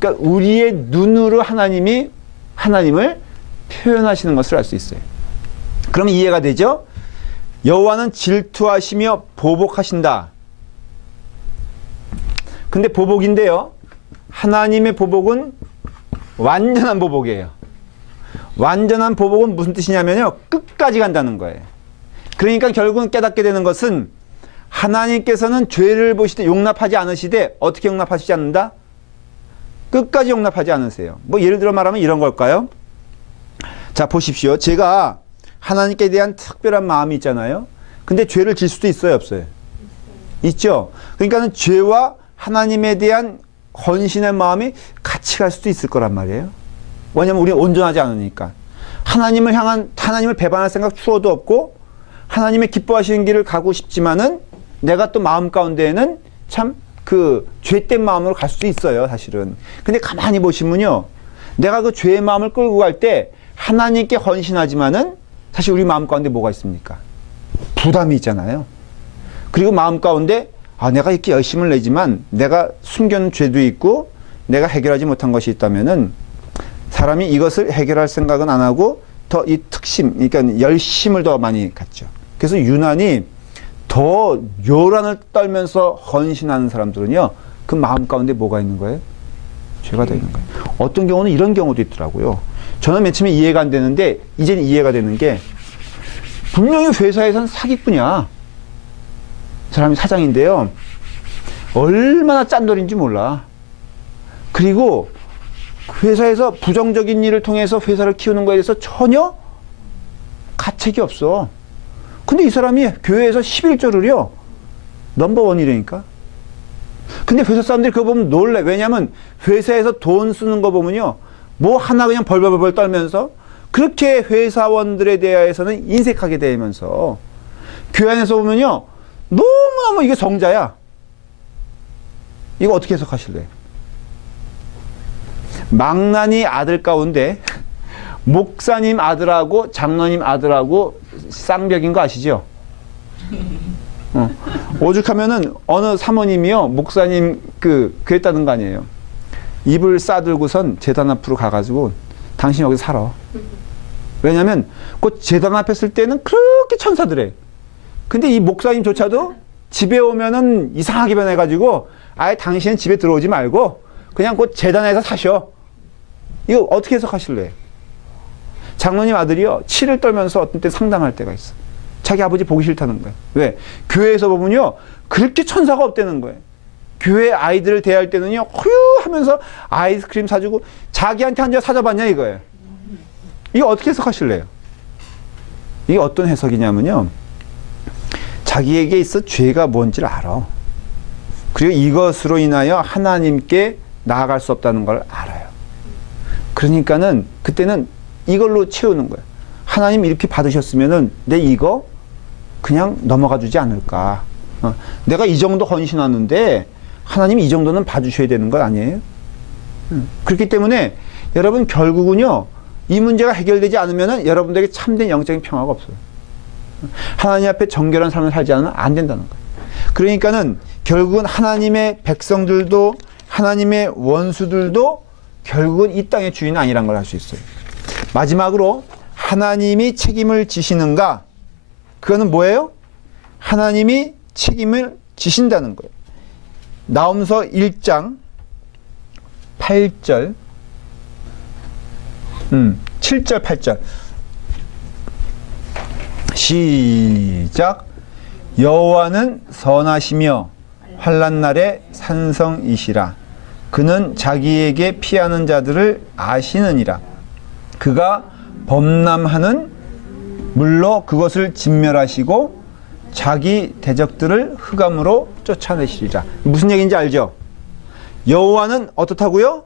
그러니까 우리의 눈으로 하나님을 표현하시는 것을 알 수 있어요. 그러면 이해가 되죠? 여호와는 질투하시며 보복하신다. 근데 보복인데요. 하나님의 보복은 완전한 보복이에요. 완전한 보복은 무슨 뜻이냐면요. 끝까지 간다는 거예요. 그러니까 결국은 깨닫게 되는 것은 하나님께서는 죄를 보시되 용납하지 않으시되 어떻게 용납하시지 않는다? 끝까지 용납하지 않으세요. 뭐 예를 들어 말하면 이런 걸까요? 자, 보십시오. 제가 하나님께 대한 특별한 마음이 있잖아요. 근데 죄를 질 수도 있어요, 없어요? 있죠. 그러니까는 죄와 하나님에 대한 헌신의 마음이 같이 갈 수도 있을 거란 말이에요. 왜냐하면 우리는 온전하지 않으니까. 하나님을 배반할 생각 추호도 없고 하나님의 기뻐하시는 길을 가고 싶지만은 내가 또 마음 가운데에는 참 그 죄된 마음으로 갈 수도 있어요, 사실은. 근데 가만히 보시면요. 내가 그 죄의 마음을 끌고 갈 때 하나님께 헌신하지만은 사실 우리 마음 가운데 뭐가 있습니까? 부담이 있잖아요. 그리고 마음 가운데 내가 이렇게 열심을 내지만 내가 숨겨놓은 죄도 있고 내가 해결하지 못한 것이 있다면은 사람이 이것을 해결할 생각은 안 하고 더 이 특심, 그러니까 열심을 더 많이 갖죠. 그래서 유난히 더 요란을 떨면서 헌신하는 사람들은요, 그 마음 가운데 뭐가 있는 거예요? 죄가 더 있는 거예요. 어떤 경우는 이런 경우도 있더라고요. 저는 맨 처음에 이해가 안 되는데 이제는 이해가 되는 게 분명히 회사에서는 사기꾼이야. 사람이 사장인데요. 얼마나 짠돌인지 몰라. 그리고 회사에서 부정적인 일을 통해서 회사를 키우는 거에 대해서 전혀 가책이 없어. 근데 이 사람이 교회에서 11조를요. 넘버원이라니까. 근데 회사 사람들이 그거 보면 놀래. 왜냐면 회사에서 돈 쓰는 거 보면요. 뭐 하나 그냥 벌벌벌 떨면서 그렇게 회사원들에 대해서는 인색하게 대면서 교회 안에서 보면요. 너무너무 이게 성자야. 이거 어떻게 해석하실래요? 망나니 아들 가운데 목사님 아들하고 장로님 아들하고 쌍벽인 거 아시죠? 오죽하면은 어느 사모님이요 목사님 그랬다는 거 아니에요. 입을 싸들고선 제단 앞으로 가가지고 당신 여기서 살아. 왜냐면 그 제단 앞에 있을 때는 그렇게 천사들해. 근데 이 목사님조차도 집에 오면은 이상하게 변해가지고 아예 당신은 집에 들어오지 말고 그냥 그 제단에서 사셔. 이거 어떻게 해석하실래요? 장로님 아들이요 치를 떨면서 어떤 때 상담할 때가 있어. 자기 아버지 보기 싫다는 거예요. 왜? 교회에서 보면요 그렇게 천사가 없다는 거예요. 교회 아이들을 대할 때는요 후유 하면서 아이스크림 사주고 자기한테 한 적 사줘봤냐 이거예요. 이거 어떻게 해석하실래요? 이게 어떤 해석이냐면요 자기에게 있어 죄가 뭔지를 알아. 그리고 이것으로 인하여 하나님께 나아갈 수 없다는 걸 알아요. 그러니까는 그때는 이걸로 채우는 거예요. 하나님 이렇게 받으셨으면은 내 이거 그냥 넘어가 주지 않을까. 내가 이 정도 헌신하는데 하나님이 이 정도는 봐주셔야 되는 것 아니에요? 그렇기 때문에 여러분 결국은요 이 문제가 해결되지 않으면은 여러분들에게 참된 영적인 평화가 없어요. 하나님 앞에 정결한 삶을 살지 않으면 안 된다는 거예요. 그러니까는 결국은 하나님의 백성들도 하나님의 원수들도 결국은 이 땅의 주인은 아니란 걸 알 수 있어요. 마지막으로 하나님이 책임을 지시는가? 그거는 뭐예요? 하나님이 책임을 지신다는 거예요. 나홈서 1장 8절 7절 8절 시작. 여호와는 선하시며 환난 날에 산성이시라. 그는 자기에게 피하는 자들을 아시느니라. 그가 범람하는 물로 그것을 진멸하시고 자기 대적들을 흑암으로 쫓아내시리라. 무슨 얘기인지 알죠? 여호와는 어떻다고요?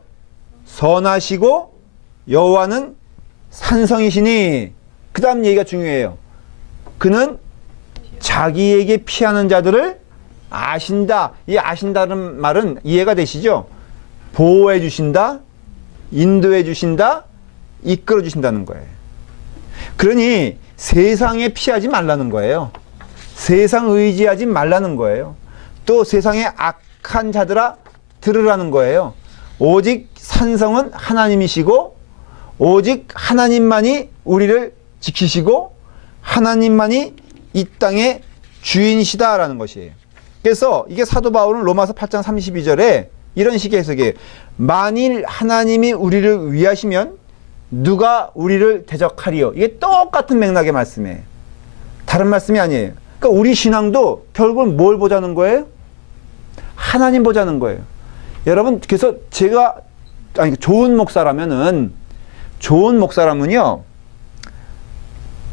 선하시고 여호와는 산성이시니, 그 다음 얘기가 중요해요. 그는 자기에게 피하는 자들을 아신다. 이 아신다는 말은 이해가 되시죠? 보호해 주신다, 인도해 주신다, 이끌어 주신다는 거예요. 그러니 세상에 피하지 말라는 거예요. 세상 의지하지 말라는 거예요. 또 세상에 악한 자들아 들으라는 거예요. 오직 산성은 하나님이시고 오직 하나님만이 우리를 지키시고 하나님만이 이 땅의 주인이시다라는 것이에요. 그래서 이게 사도 바울은 로마서 8장 32절에 이런 식의 해석이에요. 만일 하나님이 우리를 위하시면 누가 우리를 대적하리요. 이게 똑같은 맥락의 말씀이에요. 다른 말씀이 아니에요. 그러니까 우리 신앙도 결국은 뭘 보자는 거예요? 하나님 보자는 거예요. 여러분, 그래서 제가 좋은 목사라면요,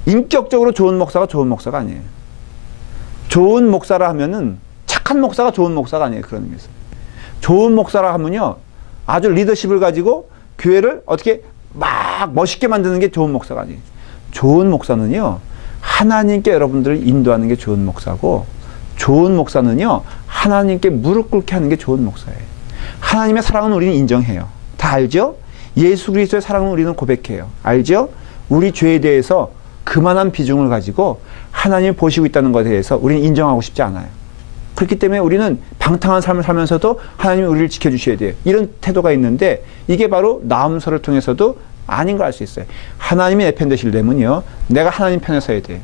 인격적으로 좋은 목사가 좋은 목사가 아니에요. 좋은 목사라 하면은 착한 목사가 좋은 목사가 아니에요. 그런 의미에서. 좋은 목사라 하면요, 아주 리더십을 가지고 교회를 어떻게 막 멋있게 만드는 게 좋은 목사가 아니에요. 좋은 목사는요, 하나님께 여러분들을 인도하는 게 좋은 목사고, 좋은 목사는요, 하나님께 무릎 꿇게 하는 게 좋은 목사예요. 하나님의 사랑은 우리는 인정해요. 다 알죠? 예수 그리스도의 사랑은 우리는 고백해요. 알죠? 우리 죄에 대해서 그만한 비중을 가지고 하나님을 보시고 있다는 것에 대해서 우리는 인정하고 싶지 않아요. 그렇기 때문에 우리는 방탕한 삶을 살면서도 하나님이 우리를 지켜주셔야 돼요. 이런 태도가 있는데 이게 바로 나음서를 통해서도 아닌 걸 알 수 있어요. 하나님이 내 편 되시려면요, 내가 하나님 편에 서야 돼요.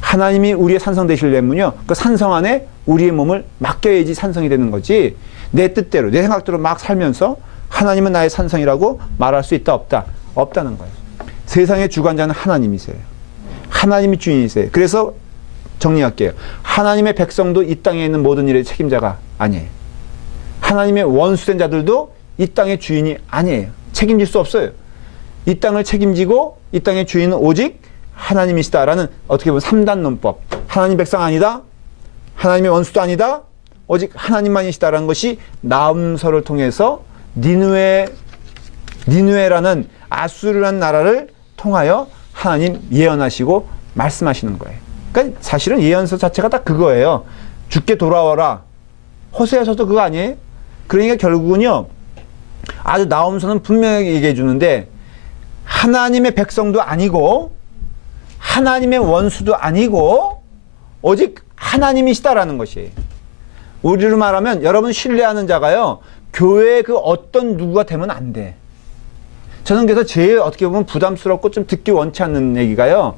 하나님이 우리의 산성 되시려면요, 그 산성 안에 우리의 몸을 맡겨야지 산성이 되는 거지, 내 뜻대로 내 생각대로 막 살면서 하나님은 나의 산성이라고 말할 수 있다 없다? 없다는 거예요. 세상의 주관자는 하나님이세요. 하나님이 주인이세요. 그래서 정리할게요. 하나님의 백성도 이 땅에 있는 모든 일의 책임자가 아니에요. 하나님의 원수된 자들도 이 땅의 주인이 아니에요. 책임질 수 없어요. 이 땅을 책임지고 이 땅의 주인은 오직 하나님이시다라는, 어떻게 보면 3단 논법. 하나님 백성 아니다, 하나님의 원수도 아니다, 오직 하나님만이시다라는 것이 나음서를 통해서 니느웨라는 아수르라는 나라를 통하여 하나님 예언하시고 말씀하시는 거예요. 그러니까 사실은 예언서 자체가 딱 그거예요. 주께 돌아와라. 호세아서도 그거 아니에요? 그러니까 결국은요, 아주 나음서는 분명하게 얘기해 주는데, 하나님의 백성도 아니고 하나님의 원수도 아니고 오직 하나님이시다라는 것이에요. 우리로 말하면 여러분 신뢰하는 자가요, 교회의 그 어떤 누구가 되면 안 돼. 저는 그래서 제일 어떻게 보면 부담스럽고 좀 듣기 원치 않는 얘기가요,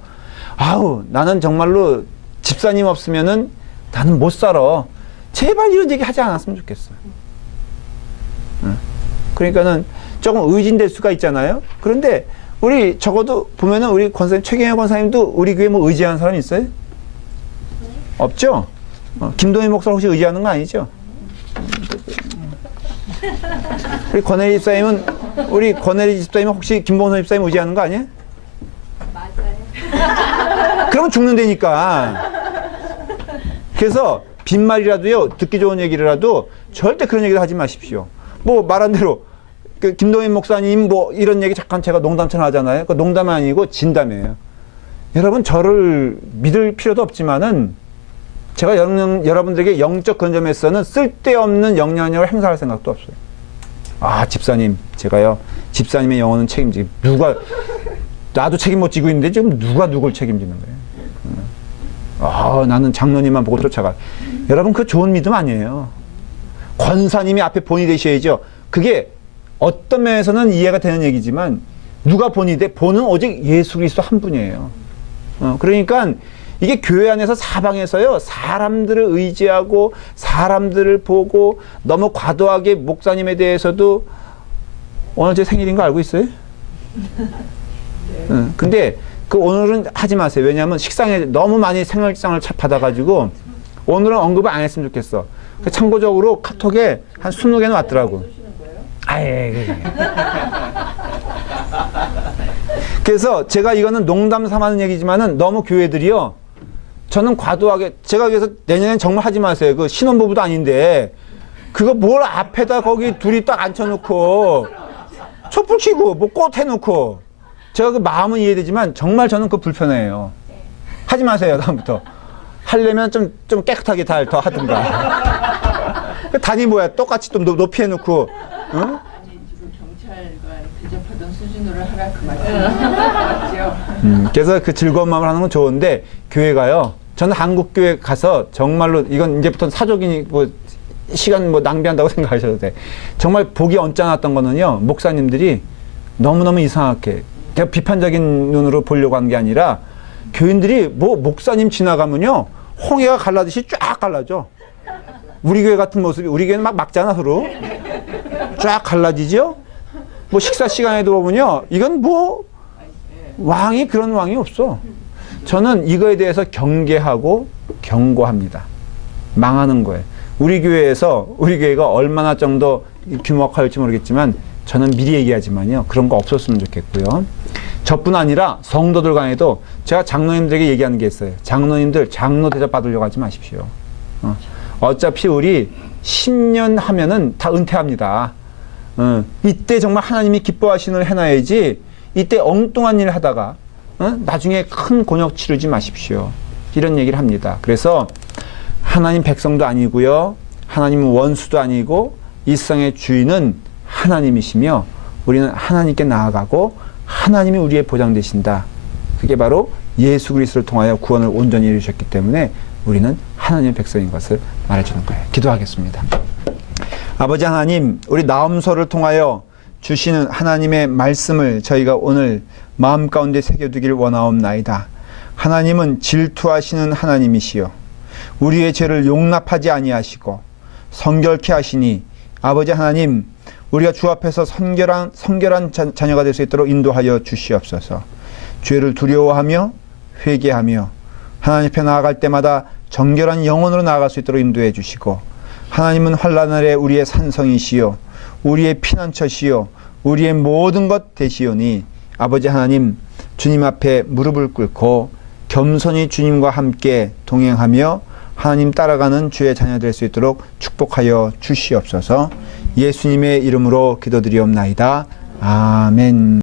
아우, 나는 정말로 집사님 없으면은 나는 못 살아. 제발 이런 얘기 하지 않았으면 좋겠어요. 그러니까는 조금 의진될 수가 있잖아요. 그런데 우리 적어도 보면은 우리 권사님, 최경영 권사님도 우리 교회 뭐 의지하는 사람 있어요? 없죠? 김동희 목사 혹시 의지하는 거 아니죠? 우리 권혜리 집사님은, 우리 권혜리 집사님은 혹시 김봉선 집사님 의지하는 거 아니에요? 맞아요. 그러면 죽는다니까. 그래서 빈말이라도요, 듣기 좋은 얘기라도 절대 그런 얘기를 하지 마십시오. 뭐 말한 대로 그 김동인 목사님 뭐 이런 얘기 잠깐 제가 농담처럼 하잖아요. 그 농담이 아니고 진담이에요. 여러분, 저를 믿을 필요도 없지만은 제가 여러분들에게 영적 근점에서는 쓸데없는 영향력을 행사할 생각도 없어요. 아, 집사님, 제가요, 집사님의 영혼은 책임지기, 나도 책임 못 지고 있는데 지금 누가 누굴 책임지는 거예요? 아, 나는 장로님만 보고 쫓아가. 여러분, 그 좋은 믿음 아니에요. 권사님이 앞에 본이 되셔야죠. 그게 어떤 면에서는 이해가 되는 얘기지만, 누가 본이 돼? 본은 오직 예수 그리스도 한 분이에요. 그러니까 이게 교회 안에서 사방에서요, 사람들을 의지하고 사람들을 보고 너무 과도하게 목사님에 대해서도, 오늘 제 생일인 거 알고 있어요? 근데 그 오늘은 하지 마세요. 왜냐하면 식상에 너무 많이 생일상을 받아가지고 오늘은 언급을 안 했으면 좋겠어. 참고적으로 카톡에 한 20개는 왔더라고. 아예. 그래서 제가 이거는 농담 삼아는 얘기지만은 너무 교회들이요, 저는 과도하게 제가 그래서 내년엔 정말 하지 마세요. 그 신혼부부도 아닌데 그거 뭘 앞에다 거기 둘이 딱 앉혀놓고 촛불 켜고 뭐 꽃 해놓고 제가 그 마음은 이해되지만 정말 저는 그거 불편해요. 하지 마세요. 다음부터 하려면 좀 깨끗하게 더 하든가. 단이 뭐야? 똑같이 좀 높이 해놓고. 응? 아니 지금 경찰관 대접하던 수준으로 하라 그 말씀이죠. 그래서 그 즐거운 마음을 하는 건 좋은데 교회가요. 저는 한국 교회 가서 정말로 이건 이제부터는 사족이니 뭐 시간 뭐 낭비한다고 생각하셔도 돼. 정말 보기 언짢았던 거는요. 목사님들이 너무너무 이상하게 제가 비판적인 눈으로 보려고 한 게 아니라 교인들이 뭐 목사님 지나가면요. 홍해가 갈라듯이 쫙 갈라져. 우리 교회 같은 모습이 우리 교회는 막 막잖아 서로. 쫙 갈라지죠. 뭐 식사 시간에도 보면요. 이건 뭐 왕이 그런 왕이 없어. 저는 이거에 대해서 경계하고 경고합니다. 망하는 거예요. 우리 교회가 얼마나 정도 규모가 클지 모르겠지만 저는 미리 얘기하지만요. 그런 거 없었으면 좋겠고요. 저뿐 아니라 성도들 간에도 제가 장로님들에게 얘기하는 게 있어요. 장로님들 장로 대접 받으려고 하지 마십시오. 어차피 우리 10년 하면은 다 은퇴합니다. 이때 정말 하나님이 기뻐하시는 일 해놔야지 이때 엉뚱한 일 하다가 나중에 큰 곤욕 치르지 마십시오. 이런 얘기를 합니다. 그래서 하나님 백성도 아니고요. 하나님은 원수도 아니고 이 세상의 주인은 하나님이시며 우리는 하나님께 나아가고 하나님이 우리의 보장 되신다. 그게 바로 예수 그리스도를 통하여 구원을 온전히 이루셨기 때문에 우리는 하나님의 백성인 것을 말해주는 거예요. 기도하겠습니다. 아버지 하나님, 우리 나음서를 통하여 주시는 하나님의 말씀을 저희가 오늘 마음 가운데 새겨두길 원하옵나이다. 하나님은 질투하시는 하나님이시요 우리의 죄를 용납하지 아니하시고 성결케 하시니 아버지 하나님, 우리가 주 앞에서 성결한 자녀가 될 수 있도록 인도하여 주시옵소서. 죄를 두려워하며 회개하며 하나님 앞에 나아갈 때마다 정결한 영혼으로 나아갈 수 있도록 인도해 주시고, 하나님은 환난 날에 우리의 산성이시요 우리의 피난처시요 우리의 모든 것 되시오니 아버지 하나님, 주님 앞에 무릎을 꿇고 겸손히 주님과 함께 동행하며 하나님 따라가는 주의 자녀 될 수 있도록 축복하여 주시옵소서. 예수님의 이름으로 기도드리옵나이다. 아멘.